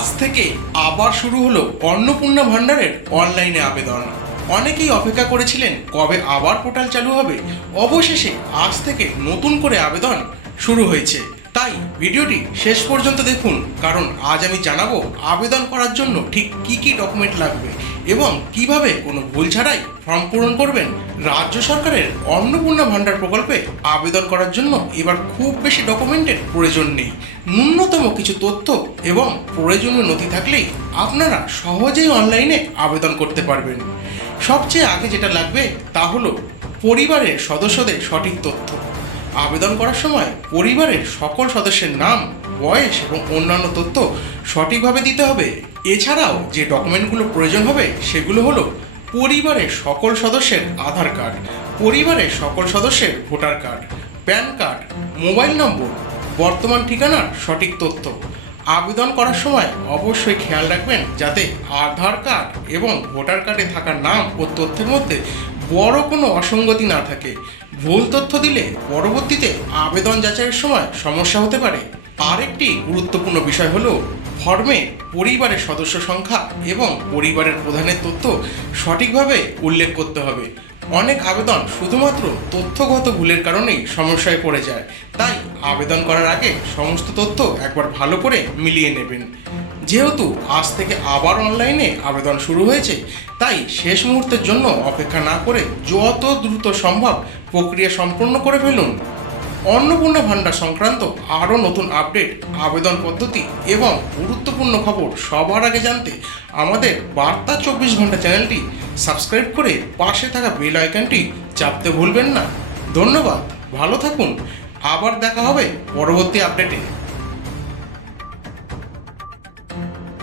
আজ থেকে আবার শুরু হলো অন্নপূর্ণা ভান্ডারের অনলাইনে আবেদন। অনেকেই অপেক্ষা করেছিলেন কবে আবার পোর্টাল চালু হবে। অবশেষে আজ থেকে নতুন করে আবেদন শুরু হয়েছে। তাই ভিডিওটি শেষ পর্যন্ত দেখুন, কারণ আজ আমি জানাবো আবেদন করার জন্য ঠিক কি কি ডকুমেন্ট লাগবে এবং কিভাবে কোনো ভুল ছাড়াই ফর্ম পূরণ করবেন। রাজ্য সরকারের অন্নপূর্ণা ভান্ডার প্রকল্পে আবেদন করার জন্য এবার খুব বেশি ডকুমেন্টের প্রয়োজন নেই। ন্যূনতম কিছু তথ্য এবং প্রয়োজনীয় নথি থাকলেই আপনারা সহজেই অনলাইনে আবেদন করতে পারবেন। সবচেয়ে আগে যেটা লাগবে তা হলো পরিবারের সদস্যদের সঠিক তথ্য। আবেদন করার সময় পরিবারের সকল সদস্যের নাম, বয়স এবং অন্যান্য তথ্য সঠিকভাবে দিতে হবে। এছাড়াও যে ডকুমেন্টগুলো প্রয়োজন হবে সেগুলো হলো পরিবারের সকল সদস্যের আধার কার্ড, পরিবারের সকল সদস্যের voter card, pan card, mobile নম্বর, বর্তমান ঠিকানার সঠিক তথ্য। আবেদন করার সময় অবশ্যই খেয়াল রাখবেন যাতে আধার কার্ড এবং ভোটার কার্ডে থাকা নাম ও তথ্যের মধ্যে বড় কোনো অসঙ্গতি না থাকে। ভুল তথ্য দিলে পরবর্তীতে আবেদন যাচাইয়ের সময় সমস্যা হতে পারে। আরেকটি গুরুত্বপূর্ণ বিষয় হলো ফর্মে পরিবারের সদস্য সংখ্যা এবং পরিবারের প্রধানের তথ্য সঠিকভাবে উল্লেখ করতে হবে। অনেক আবেদন শুধুমাত্র তথ্যগত ভুলের কারণেই সমস্যায় পড়ে যায়। তাই আবেদন করার আগে সমস্ত তথ্য একবার ভালো করে মিলিয়ে নেবেন। যেহেতু আজ থেকে আবার অনলাইনে আবেদন শুরু হয়েছে, তাই শেষ মুহূর্তের জন্য অপেক্ষা না করে যত দ্রুত সম্ভব প্রক্রিয়া সম্পন্ন করে ফেলুন। অন্নপূর্ণা ভান্ডার সংক্রান্ত আরও নতুন আপডেট, আবেদন পদ্ধতি এবং গুরুত্বপূর্ণ খবর সবার আগে জানতে আমাদের বার্তা 24 ঘন্টা চ্যানেলটি সাবস্ক্রাইব করে পাশে থাকা বেল আইকনটি চাপতে ভুলবেন না। ধন্যবাদ, ভালো থাকুন, আবার দেখা হবে পরবর্তী আপডেটে।